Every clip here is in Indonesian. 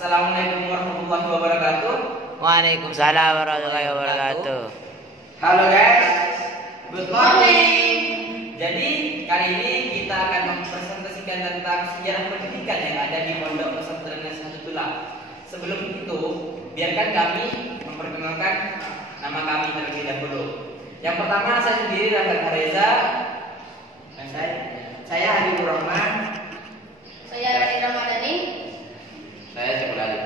Assalamualaikum warahmatullahi wabarakatuh. Waalaikumsalam warahmatullahi wabarakatuh. Halo guys, good morning. Jadi kali ini kita akan mempresentasikan tentang sejarah pendidikan yang ada di Pondok Pesantren Nahdlatul. Sebelum itu, biarkan kami memperkenalkan nama kami terlebih dahulu. Yang pertama, saya sendiri Rahmat Reza. Saya Habibur Rahman. Saya Rani Ramadhani. Saya Cekul Ali.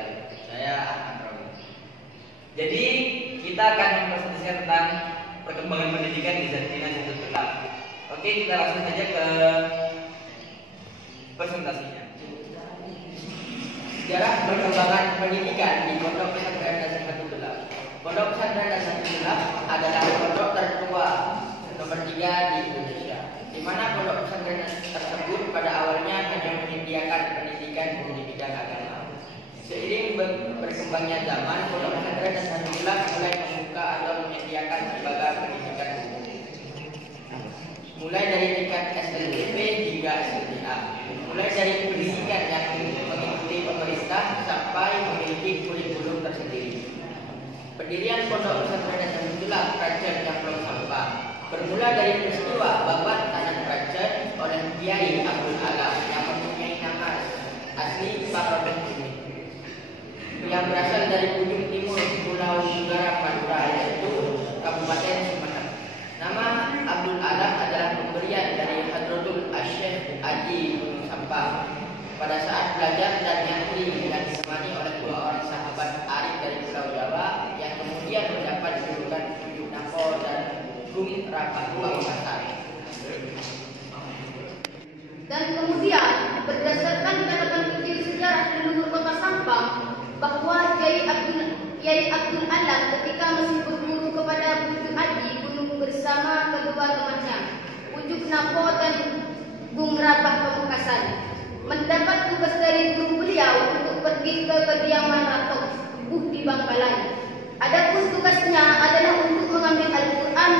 Saya Ahmad Rawi. Jadi kita akan mempresentasikan tentang perkembangan pendidikan di Zatina Nahdlatul. Oke, kita langsung saja ke presentasinya. Sejarah perkembangan pendidikan di Pondok Pesantren Nahdlatul. Pondok Pesantren Nahdlatul adalah pondok tertua nomor 3 di Indonesia, di mana pondok pesantren tersebut pada awalnya hanya menyediakan pendidikan di bidang agama. Seiring berkembangnya zaman, pondok pesantren Nahdlatul mulai membuka atau menyediakan berbagai pendidikan umum, mulai dari tingkat SLDP hingga SLTA, mulai dari pendidikan yang mengikuti pemerintah sampai memiliki kurikulum tersendiri. Pendirian pondok pesantren Nahdlatul Kerajaan Jamplong Sampang bermula dari peristiwa babat tanah kerajaan oleh Kiai Abdul Alam yang mempunyai nama asli Pak yang berasal dari ujung timur Pulau Negara Madura, yaitu Kabupaten Sumeneb. Nama Abdul Alam adalah pemberian dari Hadratul Asyikh Haji Gunung Sampang pada saat belajar dan nyantri yang ditemani oleh 2 orang sahabat arif dari Pulau Jawa yang kemudian mendapat julukan Tujuh Napo dan Gung Rapah Pamekasan. Dan kemudian berdasarkan catatan kecil sejarah leluhur kota Sampang bahwa Kiai Abdul Alam ketika masih berguru kepada Bujuk Haji Gunung bersama kedua temannya Bujuk Napo dan Gung Rapah Pamekasan mendapat tugas dari guru beliau untuk pergi ke kediaman Ratu Buh di Bangkalan. Adapun tugasnya adalah untuk mengambil Al-Quran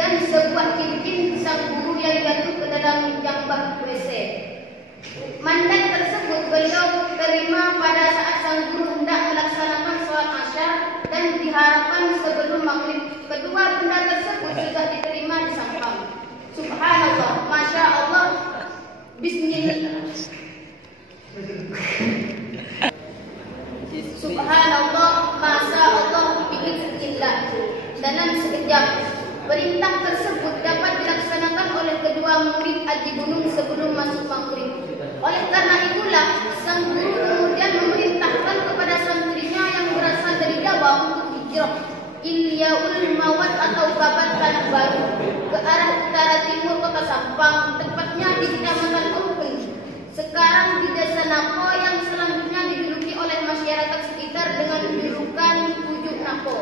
dan sebuah cincin sang guru yang jatuh ke dalam jambak WC. Mandat tersebut beliau terima pada saat sang guru hendak melaksanakan sholat Asyar dan diharapkan sebelum maghrib. Kedua benda tersebut sudah diterima di Sampang. Subhanallah, Masya Allah, Bismillah. Subhanallah, Masya Allah, Bismillah. Dalam sekejap, perintah tersebut dapat dilaksanakan oleh kedua murid Haji Gunung sebelum masuk maghrib. Oleh karena itulah, sang guru kemudian memerintahkan kepada santrinya yang berasal dari Jawa untuk hijrah Ilyaul Mawad atau Babat Tanah Baru ke arah utara timur kota Sampang, tepatnya di Kecamatan Open. Sekarang di Desa Napo yang selanjutnya dijuluki oleh masyarakat sekitar dengan julukan Bujuk Napo.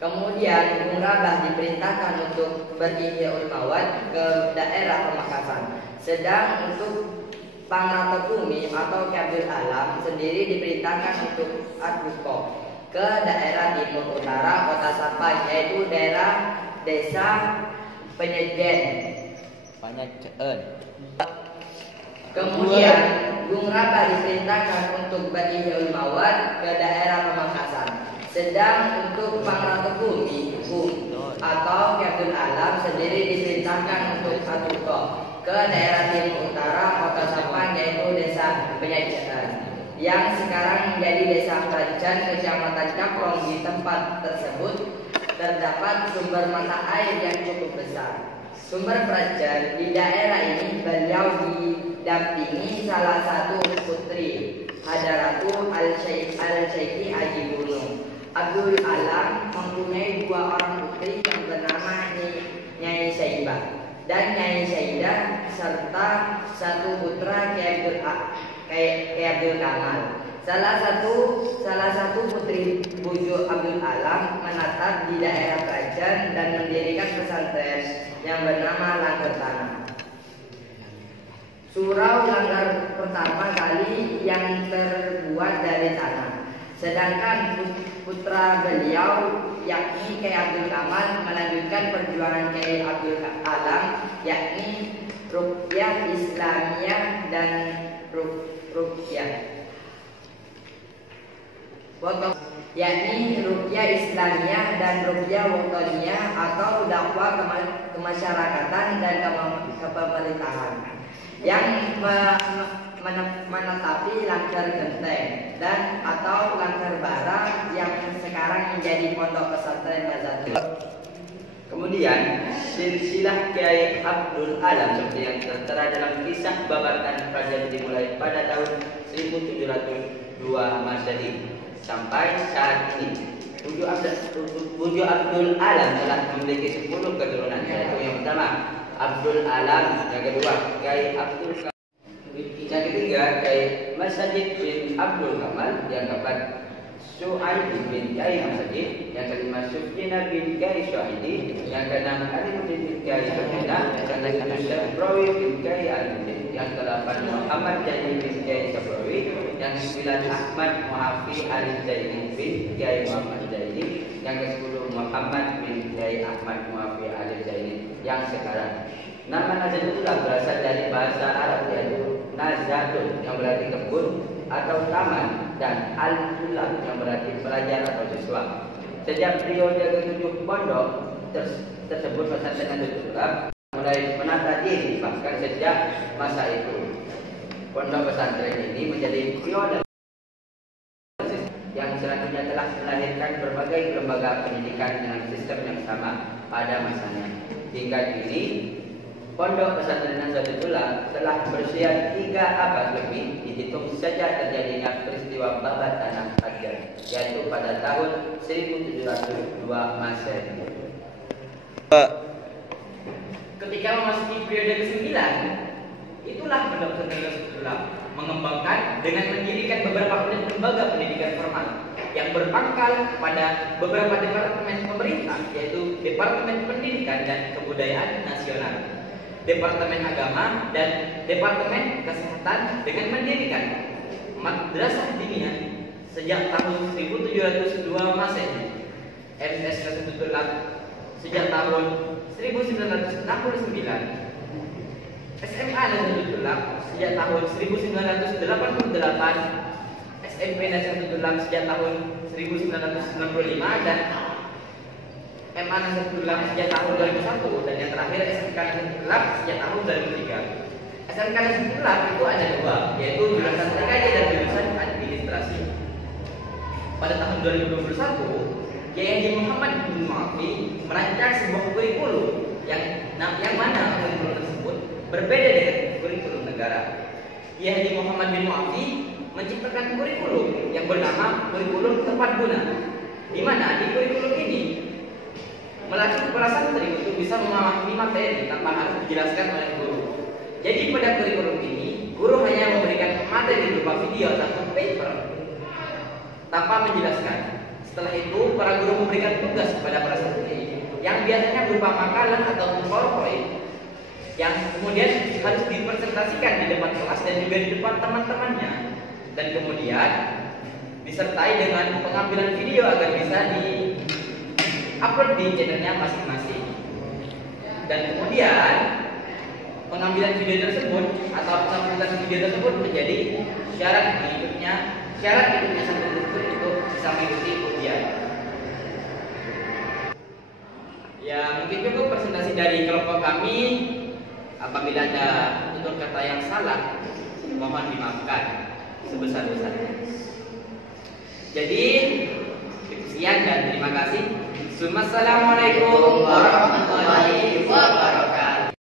Kemudian Gung Rapah diperintahkan untuk berihyaul mawad ke daerah Pamekasan. Sedang untuk Pangrata Bumi atau Ki Abdul Alam sendiri diperintahkan untuk Adbuko ke daerah timur utara kota Sampang, yaitu daerah Desa Penyejen. Kemudian Gung Rapah diperintahkan untuk berihyaul mawad ke daerah Pamekasan. Sedang untuk Pangrata Bumi atau Ki Abdul Alam sendiri diperintahkan untuk Adbuko ke daerah timur utara kota Sampang, yaitu Desa Penyajian yang sekarang menjadi Desa Kerajaan Kecamatan Caplong. Di tempat tersebut terdapat sumber mata air yang cukup besar. Sumber Prajan di daerah ini beliau didampingi salah satu putri Hadaratu Al-Syeikhi Haji Gunung. Abdul Alam mempunyai 2 orang putri yang bernama Nyai Saibah dan Nyai Saidah serta 1 putra Ki Abdul Kamal. Salah satu putri Bujuk Abdul Alam menatap di daerah kerajaan dan mendirikan pesantren yang bernama Langgar Tanah. Surau Langgar pertama kali yang terbuat dari tanah. Sedangkan putra beliau yakni Kiai Abdul Kamal melanjutkan perjuangan Kiai Abdul Alam yakni ruqyah Islamiyah dan ruqyah yakni ruqyah Islamiyah dan ruqyah wataniyah atau dakwah kemasyarakatan dan kepemerintahan yang menetapi langkar genteng dan atau langkar bara yang sekarang menjadi pondok pesantren Nazatul. Kemudian silsilah Kiai Abdul Alam seperti yang tertera dalam kisah Babarkan Kerajaan dimulai pada tahun 1702 Masehi sampai saat ini. Buju Abdul Alam telah memiliki 10 keturunan, yaitu yang pertama Abdul Alam, yang kedua Kiai Abdul Kamal, yang ketiga Kiai Masjid bin Abdul Kamal, yang keempat Su'aib bin Kiai Masjid, yang kelima Sufyan bin Kiai Syahidi, yang keenam Alimuddin bin Kiai Syahida, yang ketujuh Syabrawi bin Kiai Alimuddin, yang kedelapan Muhammad Jaini bin Kiai Syabrawi, yang kesembilan Ahmad Muhafi Ali Jaini bin Kiai Muhammad Jaini, yang ke-10 Muhammad bin Kiai Ahmad Muhafi Ali Jaini yang sekarang. Nama Nazatul berasal dari bahasa Arab yaitu Nazatun yang berarti kebun atau taman dan al-tulab yang berarti pelajar atau siswa. Sejak periode ke-7 pondok tersebut pesantren Nazatul mulai menata diri, bahkan sejak masa itu pondok pesantren ini menjadi pionir yang selanjutnya telah melahirkan berbagai lembaga pendidikan dengan sistem yang sama pada masanya. Hingga kini pondok pesantren Nazatul telah berusia 3 abad lebih dihitung sejak terjadinya peristiwa babat tanah Hajar, yaitu pada tahun 1702 Masehi. Ketika memasuki periode ke-9, itulah pondok pesantren Nazatul mengembangkan dengan mendirikan beberapa lembaga pendidikan formal yang berpangkal pada beberapa departemen pemerintah, yaitu Departemen Pendidikan dan Kebudayaan Nasional, Departemen Agama, dan Departemen Kesehatan, dengan mendirikan Madrasah Diniyah sejak tahun 1702 Masehi, MS Nazatul sejak tahun 1969, SMA Nazatul sejak tahun 1988, SMP Nazatul sejak tahun 1995, dan MA Nazatul sejak tahun 2001, dan yang terakhir SMK Nazatul sejak tahun 2003. SMK Nazatul itu ada 2, yaitu jurusan TKJ dan jurusan administrasi. Pada tahun 2021, Kiai Haji Muhammad bin Mu'afi merancang sebuah kurikulum yang mana kurikulum tersebut berbeda dengan kurikulum negara. Kiai Haji Muhammad bin Mu'afi menciptakan kurikulum yang bernama kurikulum tepat guna, di mana di kurikulum ini melatih kepala santri untuk bisa memahami materi tanpa harus dijelaskan oleh guru. Jadi pada kurikulum ini, guru hanya memberikan materi berupa video atau paper tanpa menjelaskan. Setelah itu, para guru memberikan tugas kepada para santri yang biasanya berupa makalah atau PowerPoint yang kemudian harus dipresentasikan di depan kelas dan juga di depan teman-temannya, dan kemudian disertai dengan pengambilan video agar bisa di-upload di channelnya masing-masing. Dan kemudian pengambilan video tersebut atau pengambilan video tersebut menjadi syarat hidupnya santri tersebut untuk bisa mengikuti ujian. Ya, mungkin cukup presentasi dari kelompok kami. Apabila ada tutur kata yang salah, mohon dimaafkan sebesar-besarnya. Jadi, sekian dan terima kasih. Assalamualaikum warahmatullahi wabarakatuh.